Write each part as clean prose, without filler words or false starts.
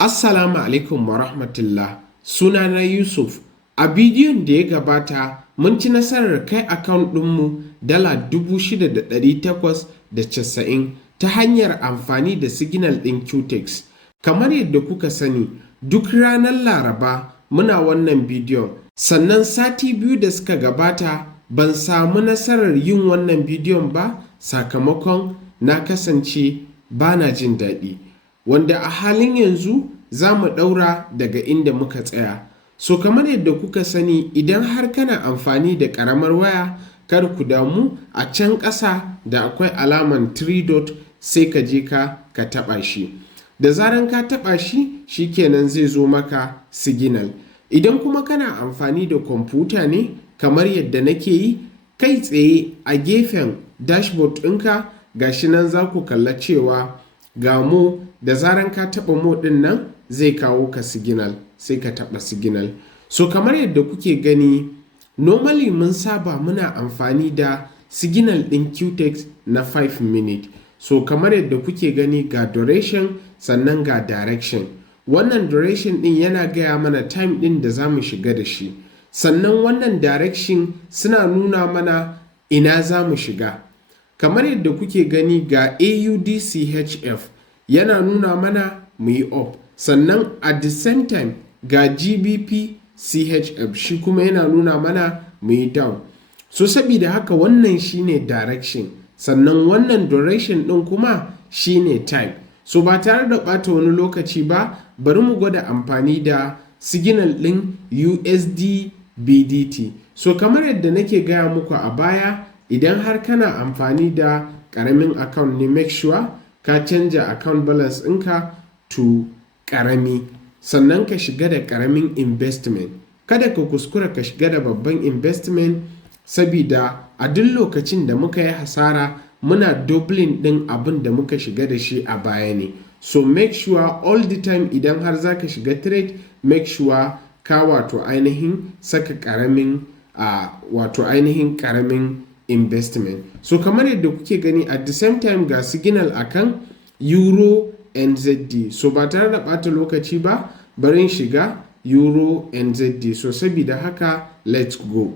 Assalamu alaikum wa rahmatullah. Sunana Yusuf. A bidiyon da ya gabata mun ci nasarar kai akaunt ɗinmu dala 6,890 ta hanyar amfani da signal ɗin Quotex. Kamar yadda kuka sani, duk ranar Laraba muna wannan bidiyon. Sannan sati biyu da suka gabata ban samu nasarar yin wannan bidiyon ba sakamakon na kasance bana jin daɗi. Wanda a halin yanzu za mu ɗaura daga inda muka tsaya. So kamar yadda kuka sani, idan har kana amfani da ƙaramar waya, kar ku damu, a can ƙasa da akwai alaman 3 dot sai ka je ka taɓa shi. Da zaran ka taɓa shi, shikenan zai zo maka signal. Idan kuma kana amfani da kwamfuta ne kamar yadda nake yi, kai tsaye a gefen dashboard ɗinka gashi nan za ku kalla cewa ga mo. Da zaran ka taɓa mo ɗin nan zai kawo ka signal, sai ka taɓa signal. So kamar yadda kuke gani, normally mun saba muna amfani da signal ɗin Quotex na 5 minute. So kamar yadda kuke gani ga duration sannan ga direction. Wannan duration ɗin yana gaya mana time ɗin da za mu shiga da shi. Sannan wannan direction suna nuna mana ina za mu shiga. Kamar yadda kuke gani ga AUDCHF yana nuna mana mu yi up. Sannan at the same time ga GBP CHF shi kuma yana nuna mana mu yi down. So sabida haka wannan shine direction. Sannan wannan duration ɗin kuma shine time. So ba tare da ɓata wani lokaci ba, bari mu gwada amfani da signal ɗin USD BDT. So kamar yadda nake gaya muku a baya, idan har kana amfani da ƙaramin account ne, make sure ka canja account balance ɗinka to ƙarami. Sannan ka shiga da ƙaramin investment. Kada ka kuskura ka shiga da babban investment, sabida a duk lokacin da muka yi hasara muna doubling ɗin abin da muka shiga da shi a baya ne. So make sure all the time idan har za ka shiga trade, make sure ka saka ƙaramin ƙaramin investment. So kamar yadda kuke gani, at the same time ga signal akan Euro NZD. So ba tare da ɓata lokaci ba, bari shiga Euro NZD. So sabida haka let's go.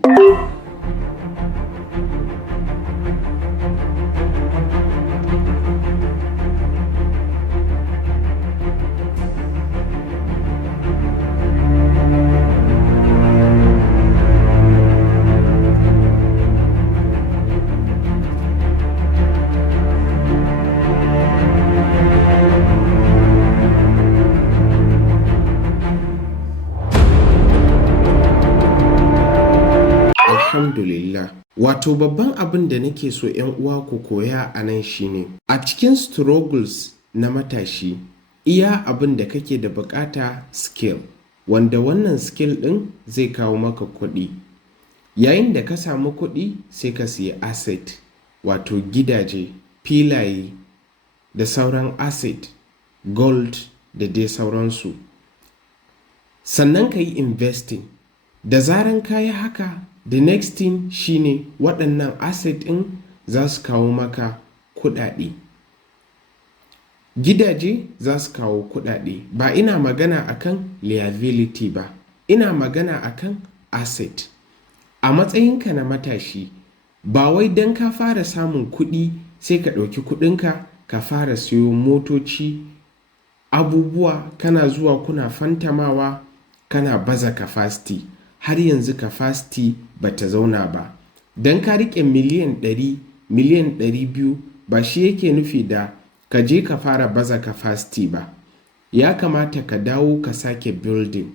Alhamdulillah. Wato babban abin da nake so 'yan uwa ku koya a nan shine, a cikin struggles na matashi, iya abin da kake da bukata skill, wanda wannan skill ɗin zai kawo maka kuɗi. Yayin da ka samu kuɗi sai ka siya asset, wato gidaje, filaye da sauran asset, gold da dai sauransu. Sannan ka yi investing. Da zaran ka yi haka, the next thing shine waɗannan asset ɗin za su kawo maka kuɗaɗe. Gidaje za su kawo kuɗaɗe. Ba ina magana akan liability ba, ina magana akan asset. A matsayinka na matashi, ba wai don ka fara samun kuɗi sai ka ɗauki kuɗinka ka fara siyo motoci, abubuwa, kana zuwa kuna fantamawa, kana baza capacity. Har yanzu capacity ba ta zauna ba. Don ka riƙe miliyan 100, miliyan 200 ba shi yake nufi da ka je ka fara baza capacity ba. Ya kamata ka dawo ka sake building.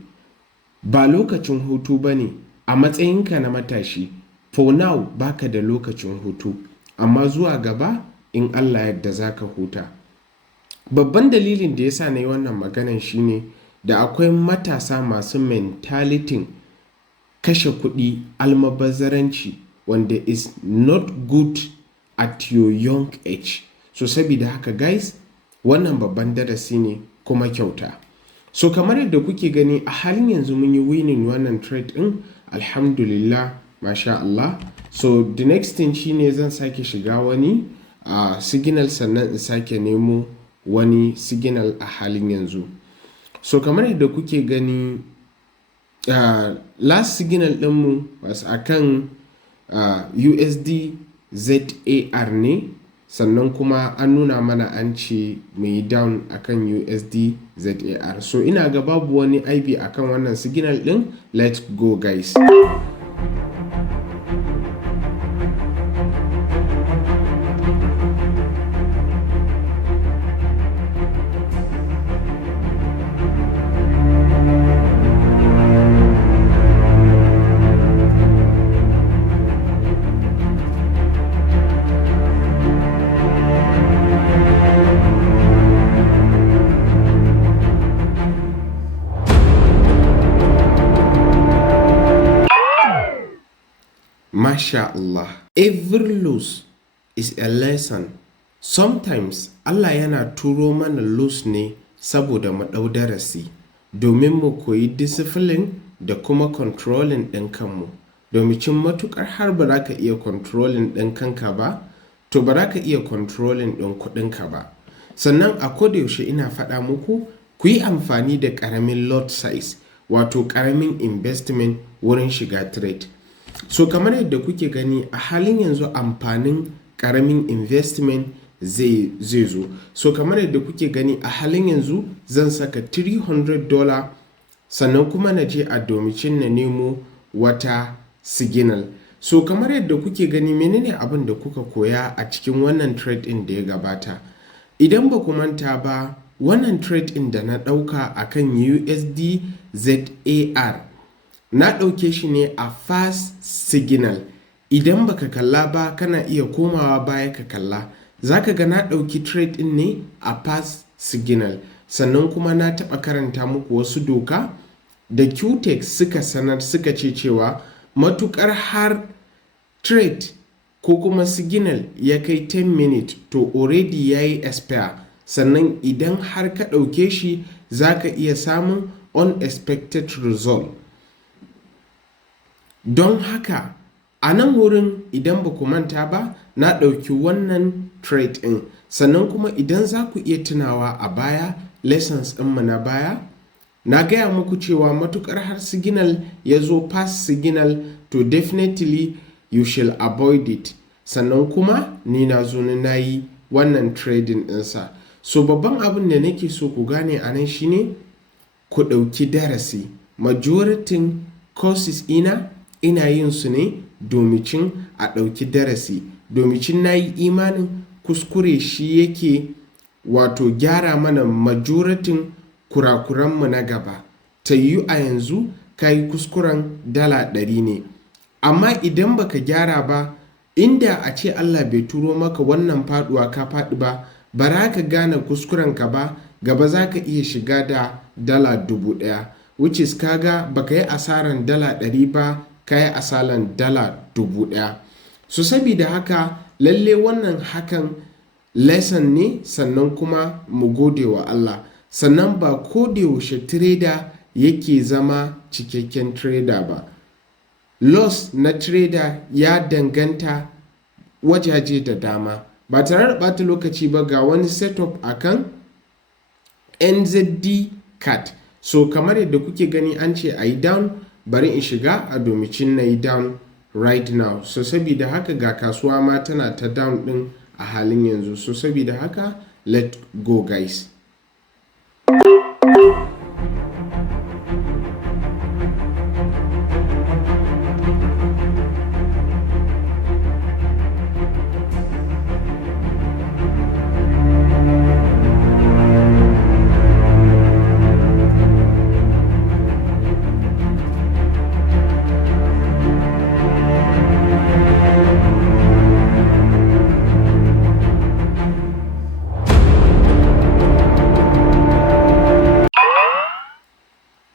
Ba lokacin hutu ba ne. A matsayinka na matashi, for now baka da lokacin hutu, amma zuwa gaba in Allah yadda za ka huta. Babban dalilin da ya sa na yi wannan maganan shine da akwai matasa masu mentalitin kashe kuɗi, almubazzaranci, wanda is not good at your young age. So sabida haka guys, wannan babban darasi ne kuma kyauta. So kamar yadda kuke gani, a halin yanzu mun yi winning wannan trade ɗin, alhamdulillah, masha Allah. So the next thing shine zan sake shiga wani signal, sannan in sake nemo wani signal a halin yanzu. So kamar yadda kuke gani last signal ɗinmu wasu akan USD ZAR ne, sannan kuma an nuna mana an ce mai down akan USD ZAR. So ina ga babu wani aibi akan wannan signal ɗin. Let's go guys. Masha Allah. Every loss is a lesson. Sometimes Allah yana turo mana loss ne saboda mu ɗau darasi, domin mu koyi discipline da kuma controlling ɗin kanmu. Domin matuƙar har ba za ka iya controlling ɗin kanka ba, to ba za ka iya controlling ɗin kuɗinka ba. Sannan a kodayaushe ina faɗa muku, ku yi amfani da ƙaramin lot size, wato ƙaramin investment wurin shiga trade. So kamar yadda kuke gani a halin yanzu amfanin ƙaramin investment zai zo. So kamar yadda kuke gani a halin yanzu zan saka $300, sannan kuma na je a domicin na nemo wata signal. So kamar yadda kuke gani, menene abin da kuka koya a cikin wannan trade ɗin da ya gabata? Idan ba ku manta ba, wannan trade ɗin da na ɗauka akan USD ZAR, na ɗauke shi ne a fast signal. Idan baka kalla ba kana iya komawa baya ka kalla, zaka ga na ɗauki trade ɗin ne a fast signal. Sannan kuma na taɓa karanta muku wasu doka da Quotex suka sanar, suka ce cewa matuƙar har trade ko kuma signal ya kai 10 minutes to already yayi expire. Sannan idan har ka ɗauke shi zaka iya samun unexpected result. Don haka a nan wurin idan ba ku manta ba, na ɗauki wannan trade ɗin. Sannan kuma idan za ku iya tunawa a baya, lessons ɗinmu na baya, na gaya muku cewa matuƙar har signal ya zo past signal, to definitely you shall avoid it. Sannan kuma ni na zo na yi wannan trading ɗinsa. So babban abin da nake so ku gane a nan shine ku ɗauki darasi. Majority courses ina yin su ne domicin a ɗauki darasi, domicin na yi imanin kuskure shi yake wato gyara mana majoritin kurakuranmu na gaba. Ta yiwu a yanzu ka yi kuskuren $100 ne, amma idan baka gyara ba, inda a ce Allah bai turo maka wannan faduwa ka faɗi ba, ba za ka gane kuskurenka ba, gaba za ka iya shiga da $1000, which is kaga baka yi asaran $100 ba, ka yi asalan $1000. So sabida haka lalle wannan hakan lesson ne, sannan kuma mu gode wa Allah. Sannan ba kodayaushe trader yake zama cikakken trader ba. Loss na trader ya danganta wajaje da dama. Ba tare da ɓata lokaci ba, ga wani setup akan NZD cat. So kamar yadda kuke gani an ce a yi down, bari in shiga a domicin na yi down right now. So sabida haka ga kasuwa ma tana ta down ɗin a halin yanzu. So sabida haka let go guys.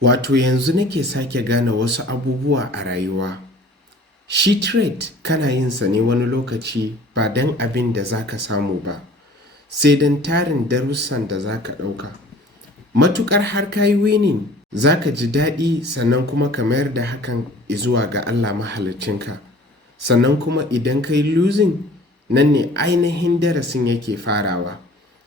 Wato yanzu nake sake gane wasu abubuwa a rayuwa. Shi trade kana yin sa ne wani lokaci ba don abin da zaka samu ba, sai don tarin darussan da zaka ɗauka. Matuƙar har ka yi winning, zaka ji daɗi, sannan kuma ka mayar da hakan zuwa ga Allah mahaliccinka. Sannan kuma idan ka yi losing, nan ne ainihin darasin yake farawa.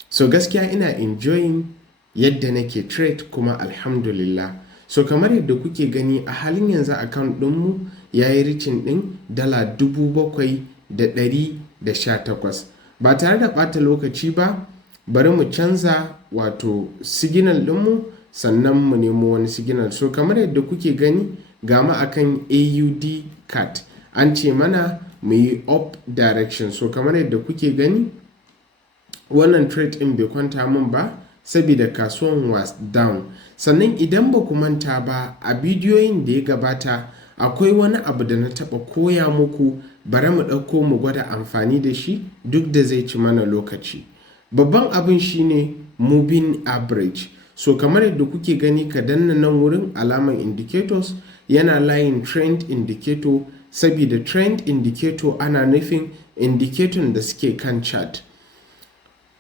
So gaskiya ina enjoying yadda nake trade kuma alhamdulillah. So kamar yadda kuke gani a halin yanzu account ɗinmu ya yi reaching ɗin $7,118. Ba tare da ɓata lokaci ba, bari mu canza wato signal ɗinmu sannan mu nemo wani signal. So kamar yadda kuke gani ga mu akan AUD card an ce mana mu yi up direction. So kamar yadda kuke gani wannan trade ɗin bai kwanta min ba saboda kasuwan was down. Sannan idan ba ku manta ba a bidiyoyin da ya gabata akwai wani abu da na taɓa koya muku, bari mu ɗauko mu gwada amfani da shi duk da zai ci mana lokaci. Babban abin shine moving average. So kamar yadda kuke gani ka danna nan wurin alaman indicators yana layin trend indicator, saboda trend indicator ana nufin indicator da suke kan chart.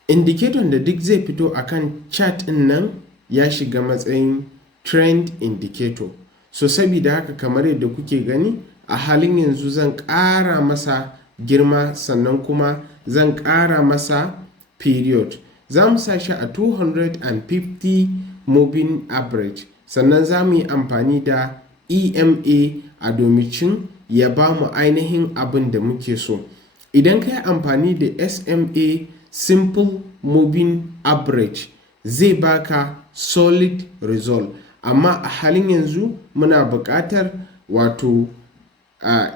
Indicator da duk zai fito akan chart ɗin nan ya shiga matsayin trend indicator. So saboda haka kamar yadda kuke gani a halin yanzu zan ƙara masa girma sannan kuma zan ƙara masa period. Za mu sa shi a 250 moving average, sannan za mu yi amfani da EMA a domicin ya ba mu ainihin abin da muke so. Idan ka yi amfani da SMA simple moving average zai baka solid result, amma a halin yanzu muna buƙatar wato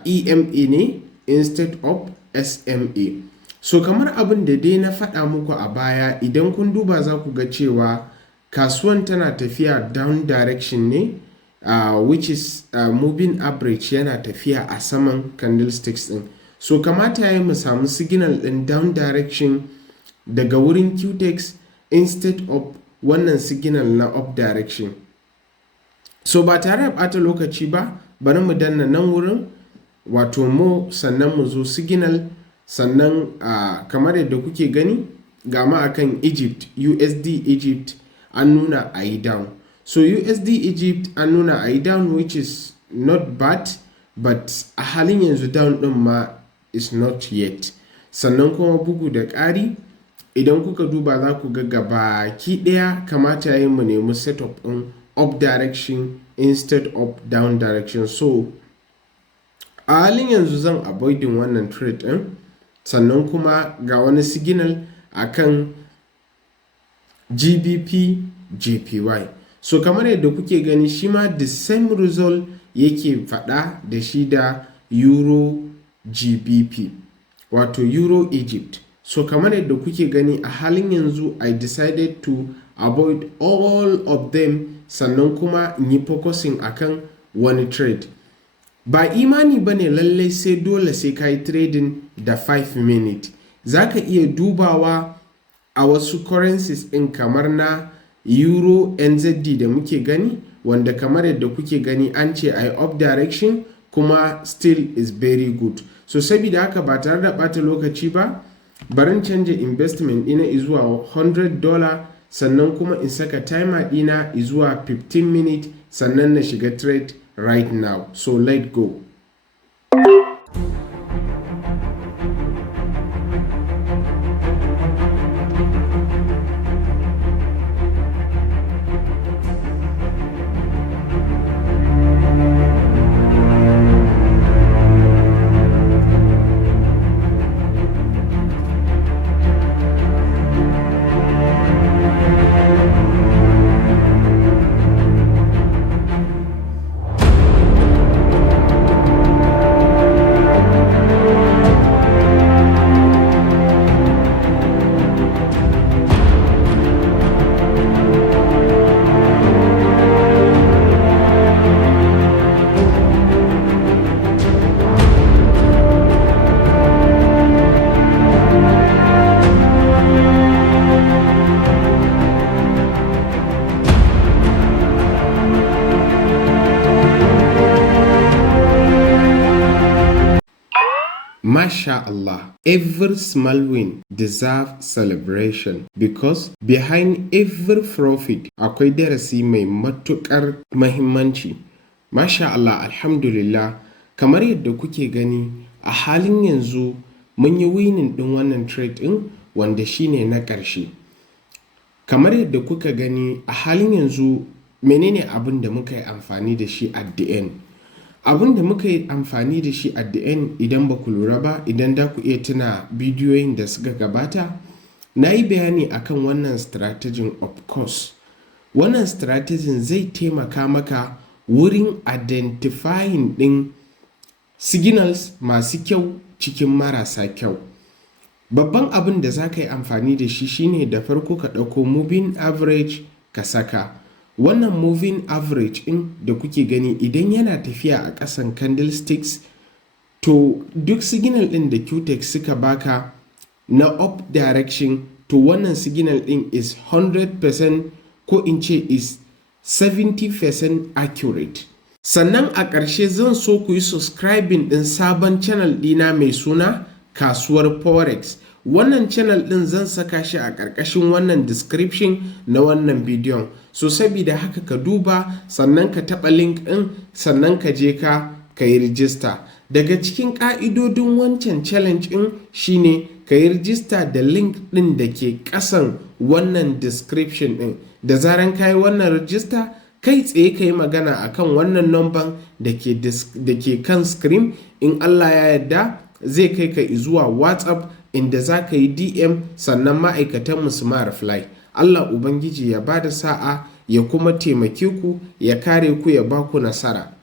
EMA ne instead of SMA. So kamar abin da dai na faɗa muku a baya, idan kun duba za ku ga cewa kasuwan tana tafiya down direction ne, which is moving average yana tafiya a saman candlesticks ɗin. So kamata ya yi mu samu signal ɗin down direction daga wurin Quotex instead of wannan signal na up direction. So ba tare da ɓata lokaci ba, bari mu danna nan wurin wato mo sannan mu zo signal, sannan kamar yadda kuke gani ga ma akan Egypt USD Egypt an nuna a yi down. So USD Egypt an nuna a yi down, which is not bad, but a halin yanzu down ɗin ma is not yet. Sannan kuma bugu da ƙari idan kuka duba za ku ga gabaki ɗaya kamata ya yi mu nemi setup ɗin up direction instead of down direction. So a halin yanzu zan avoiding wannan trade ɗin, sannan kuma ga wani signal akan GBP JPY. So kamar yadda kuke gani shi ma the same result yake faɗa da shi da Euro GBP wato Euro Egypt. So kamar yadda kuke gani a halin yanzu I decided to avoid all of them, sannan kuma in yi focusing akan wani trade. Ba imani ba ne lallai sai dole sai ka yi trading da 5 minute. Za ka iya dubawa a wasu currencies ɗin kamar na Euro NZD da muke gani, wanda kamar yadda kuke gani an ce a up direction kuma still is very good. So saboda haka ba tare da ɓata lokaci ba, barin canja investment ɗina izuwa $100, sannan kuma in saka timer ɗina izuwa 15 minutes sannan na shiga trade right now. So let's go. Masha Allah, every small win deserves celebration because behind every profit akwai darasi mai matuƙar mahimmanci. Masha Allah, alhamdulillah, kamar yadda kuke gani a halin yanzu mun yi winning ɗin wannan trade ɗin wanda shine na ƙarshe. Kamar yadda kuka gani a halin yanzu, menene abin da muka yi amfani da shi at the end? Abin da muka yi amfani da shi at the end, idan ba ku lura ba, idan da ku iya tuna bidiyoyin da suka gabata, na yi bayani akan wannan strategy of course. Wannan strategy zai taimaka maka wurin identifying ɗin signals masu kyau cikin marasa kyau. Babban abin da za ka yi amfani da shi shine da farko ka ɗauko moving average ka saka. Wannan moving average ɗin da kuke gani idan yana tafiya a ƙasan candlesticks, to duk signal ɗin da Quotex suka baka na up direction, to wannan signal ɗin is 100% ko in ce is 70% accurate. Sannan a ƙarshe zan so ku yi subscribing ɗin sabon channel ɗina mai suna kasuwar Forex. Wannan channel ɗin zan saka shi a ƙarƙashin wannan description na wannan bidiyon. So sabida haka ka duba, sannan ka taɓa link ɗin, sannan ka je ka yi rijista. Daga cikin ƙa'idodin wancan challenge ɗin shine ka yi rijista da link ɗin da ke ƙasan wannan description ɗin. Da zaran ka yi wannan rijista, kai tsaye ka yi magana akan wannan number da ke kan screen. In Allah ya yarda zai kai ka zuwa WhatsApp inda za ka yi DM, sannan ma'aikatan su ma reply. Allah Ubangiji ya ba da sa'a, ya kuma taimake ku, ya kare ku, ya ba ku nasara.